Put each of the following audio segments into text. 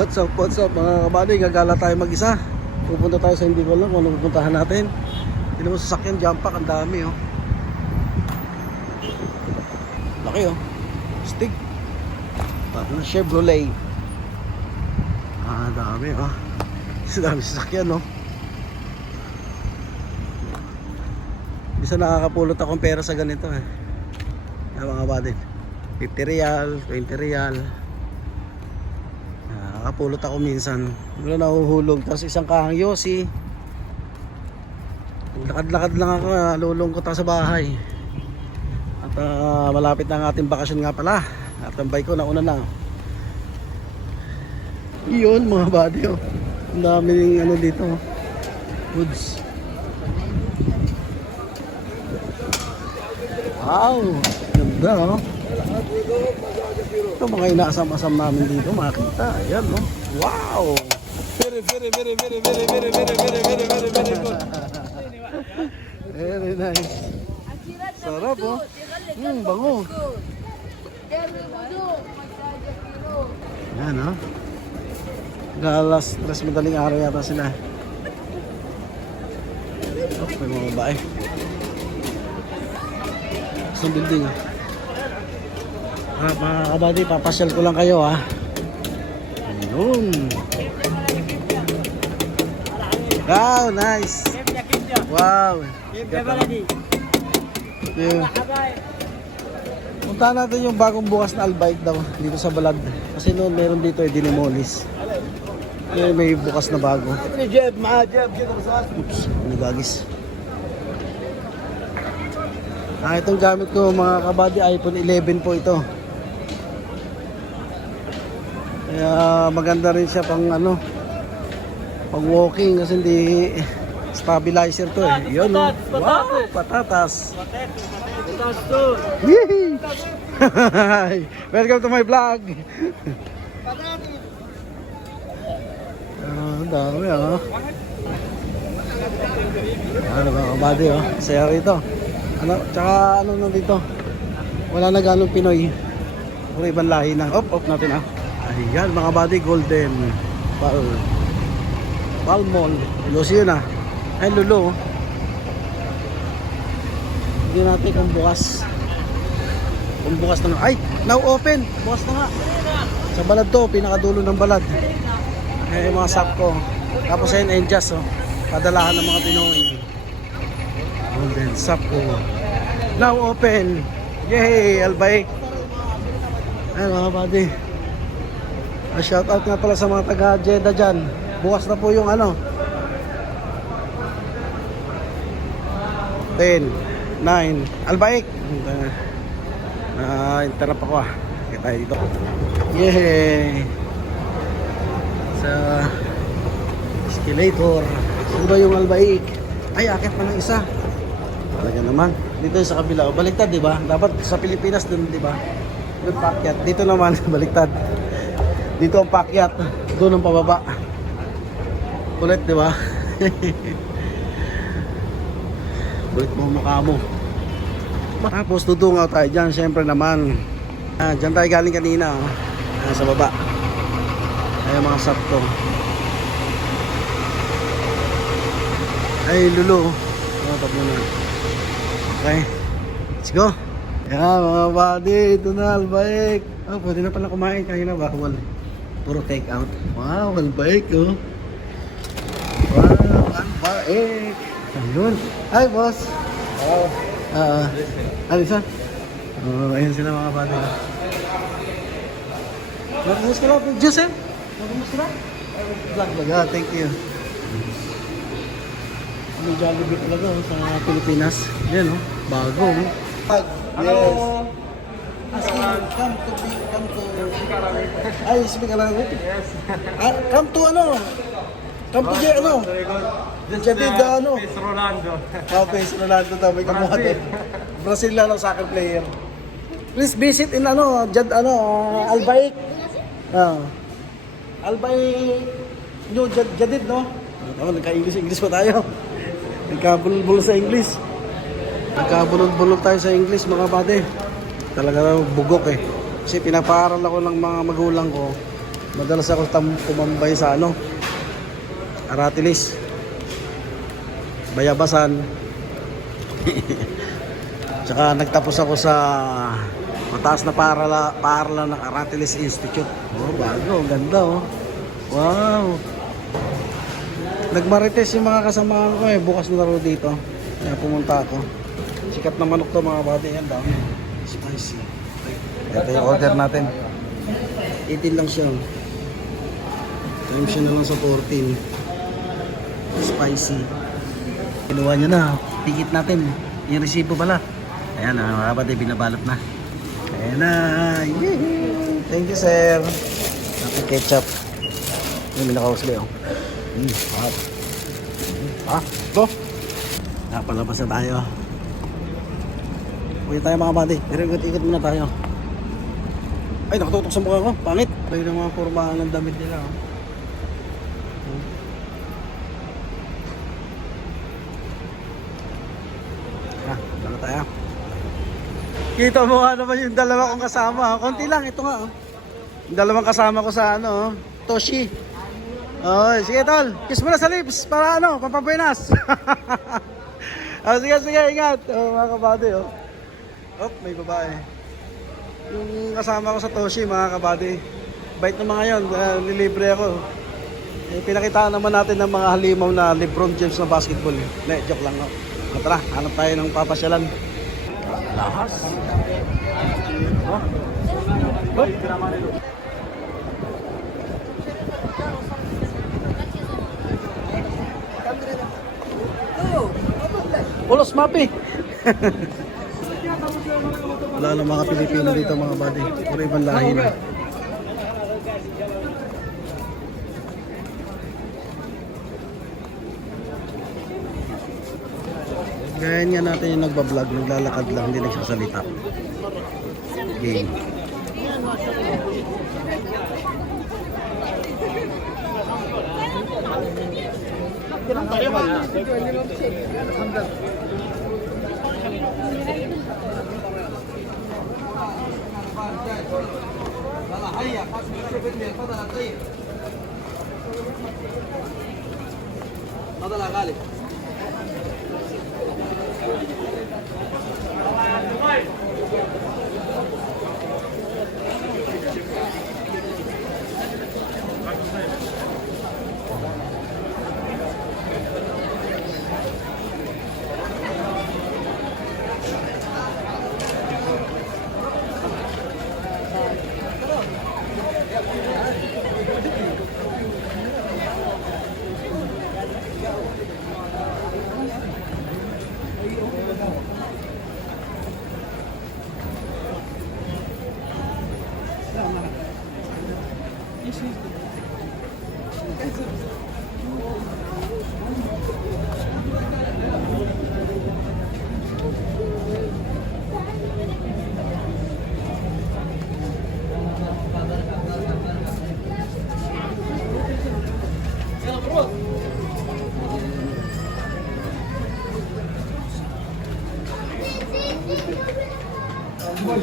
What's up mga kabady, gagala tayo mag-isa. Pupunta tayo sa hindi ko alam kung ano pupuntahan natin. Tignan mo sasakyan, jump pack, ang dami oh. Laki oh. Stig. Parang Chevrolet. Dami oh. Dami sasakyan oh. Isa nakakapulot akong pera sa ganito eh. Mga kabady, 50 real, 20 real. Nakapulot ako minsan. Wala nahuhulog. Tapos isang kahang yosi. Lakad-lakad lang ako. Lulungkot ako sa bahay. At malapit na ang ating bakasyon nga pala. At ang bike ko nauna na. Iyon mga buddy oh. Ang daming ano dito oh. Woods. Wow. Ganda oh. Ito mga inaasam-asam namin dito makita. Ayan no. Wow. Very nice. Sarap oh. Bango. Ayan no. Galas, tres madaling araw yata sila. Oh, may mga babae. Isang building ah. Mga kabady, papasyal ko lang kayo ha. Ayun. Wow, nice. Wow. Yeah. Punta natin yung bagong bukas na Albike daw dito sa Balad. Kasi noon meron dito eh, dinemolis. May bukas na bago. Oops, nagagis. Itong gamit ko mga kabady, iPhone 11 po ito. Kaya maganda rin siya pang ano, pang walking kasi hindi stabilizer to eh. Yun oh. Wow, patatas. Welcome to my vlog. Dami oh. Ano ba kabady oh, saya rito. Ano, tsaka ano nandito? Wala na ganong Pinoy. Puro ibang lahi na. Op natin ah. Ayan mga buddy, Golden Palmol. Lucy yun ah. Ay lulo. Hindi natin kung bukas. Kung bukas na nga. Ay, now open. Bukas na nga. Sa Balad to, pinakadulo ng Balad. Yung mga sakko. Tapos ayun, Enjas oh. Padalahan ng mga Pinoy. Golden Sapko. Now open. Yay, Albike. Ay mga buddy. Shout out nga pala sa mga taga Jeddah dyan. Bukas na po yung ano 10, 9 Albike. Interrupt ako ah. Kita tayo dito. Yay. Sa escalator. Sino ba yung Albike? Ay, akit pa ng isa. Talaga naman. Dito sa kabila. Baliktad, di ba? Dapat sa Pilipinas dun, di ba? Yung pakyat. Dito naman, baliktad. Dito ang pakyat. Doon ang pababa. Kulit, di ba? Kulit mo mukha mo. Tapos tutungaw tayo dyan. Siyempre naman. Dyan tayo galing kanina. Oh. Sa baba. Ay, mga sakto. Ay, lulo. Tablo na. Okay. Let's go. Yan mga buddy. Ito na, Albike. Oh, pwede na pala kumain. Kanina bawal. Puro take out. Wow, Albike oh. Wow, Albike. Ayun. Hi, boss. Oh. Alisa? Oh, ayun sila mga buddy. Magmumus ka lang. Joseph? Magmumus ka lang? Vlog. Thank you. May Jollibee talaga oh, sa Pilipinas. Yan oh, bago oh. Hello. Come to I speak Arabic. Yes. Come to ano? Come to J ano? Jadid ano? Face Rolando. Face Rolando daw may kamuha doon. Brazil na soccer player. Please visit in ano, Albike. Albike New Jadid no? Nagka-English pa tayo. Nagkabulol-bulol sa English. Nagkabulol-bulol tayo sa English mga buddy. Talaga bugok eh. Kasi pinapaaral ako ng mga magulang ko Madalas ako tumambay sa ano, Aratilis, Bayabasan. Tsaka nagtapos ako sa mataas na paaralan ng Aratilis Institute. Oh, bago, ganda oh. Wow. Nagmarites yung mga kasamahan ko eh, bukas na laro dito. Kaya pumunta ako. Sikat na manok to mga buddy, yan dami. Spicy. Ito yung order natin. 18 lang siya. Times siya na lang sa 14. Spicy. Kinuha niya na. Tikit natin. Yung resibo pala. Ayan na, mga kapatid, binabalot na. Ayan na. Yee! Thank you, sir. Natin ketchup. Yung minakausli, oh. Hot. Go! Napalabas na tayo. Uwi tayo mga buddy. Pero ikot muna tayo. Ay, nakatutok sa mukha ko. Pangit. Ay, ng mga kurmahan ng damit nila, oh. Dala tayo. Kita mo nga naman yung dalawa kong kasama. Konti lang, ito nga. Yung dalawang kasama ko sa ano, Toshi. Oh, sige tol, kiss mo na sa lips para ano, pampabuenas. Sige, ingat. Oh, mga kabady, oh. Oh, may babae. Yung kasama ko sa Toshi, mga kabady. Bait na mga yun, nilibre ako. Pinakitaan naman natin ng mga halimaw na LeBron James na basketball. Ne, joke lang, oh. Tara, hanap tayo ng papasyalan. Lahas. Ulos mapi. Wala na mga Pilipino dito mga buddy. Puro ibang lahi na. Gaya nga natin yung nagbablog, naglalakad lang, hindi nagsasalita. Game.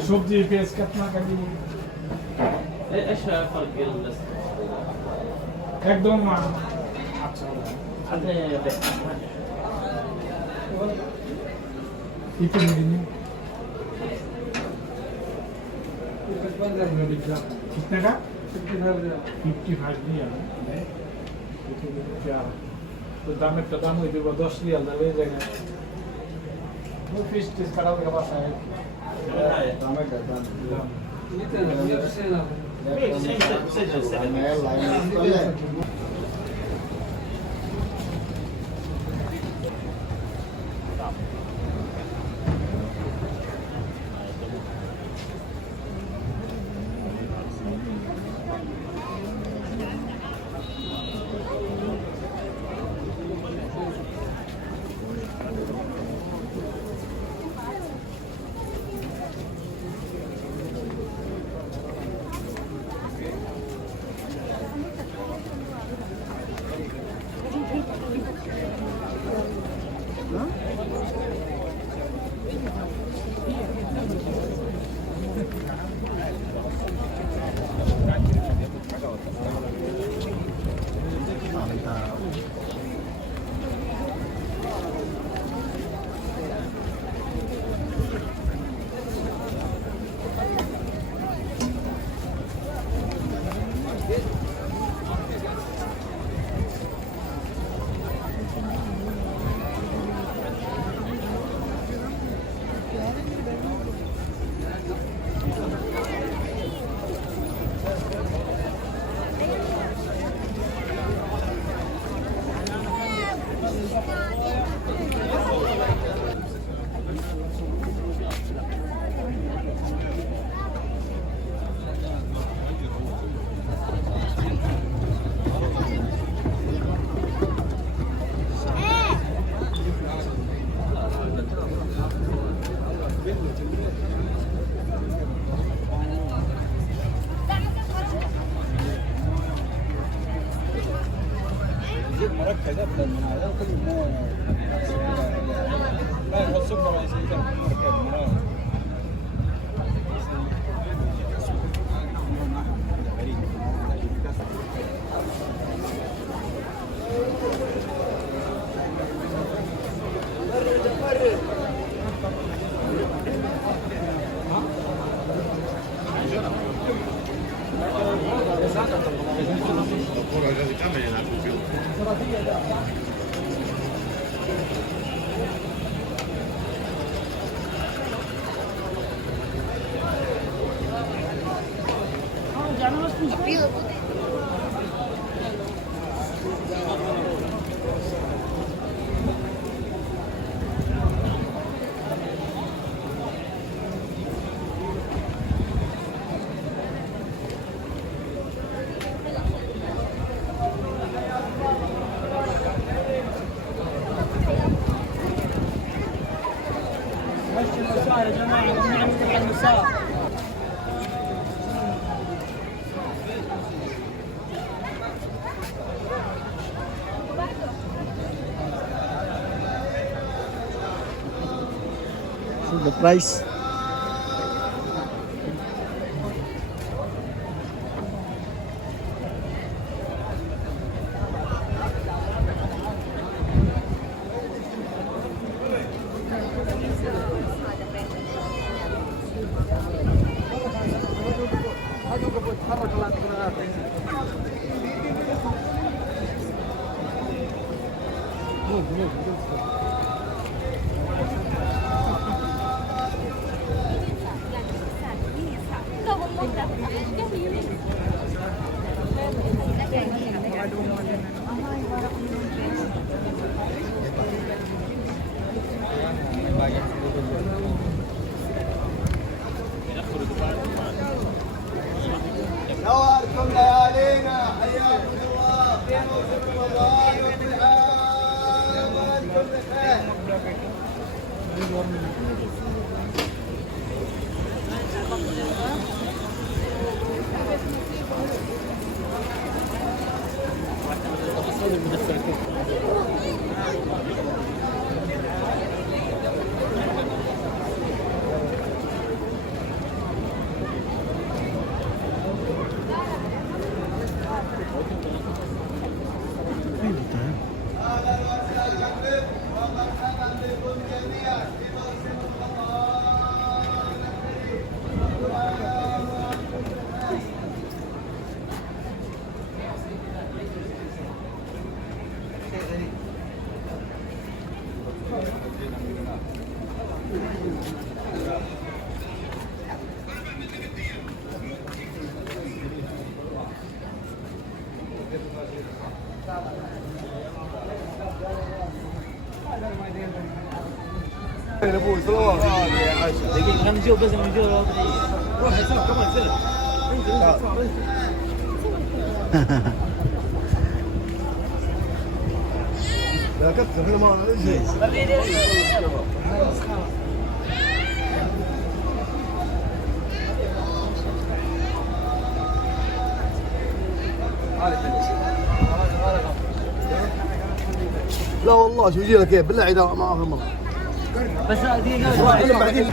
সবজি পেঁয়াজ কাটনা কাটি ايش فرق البس؟ একদম আচ্ছা itu ini कितने का 55 रियाल itu क्या तो दाम itu 10 रियाल da ले जाएगा वो फिश टेस्ट करा के पास है يا جماعة نعم النساء. So the price. نورتم ليالينا حياكم الله في موسم رمضان وفي العام وانتم بخير. اهلا وسهلا بكم ومرحبا بكم جميعا في موسم رمضان الكريم. دقيقة خلينا نشوف بس من جوا روح يسار كمان سلم انزل لا كثر هنا ما لا والله شو يجي لك بالله عيد ما اخر مره بس هذه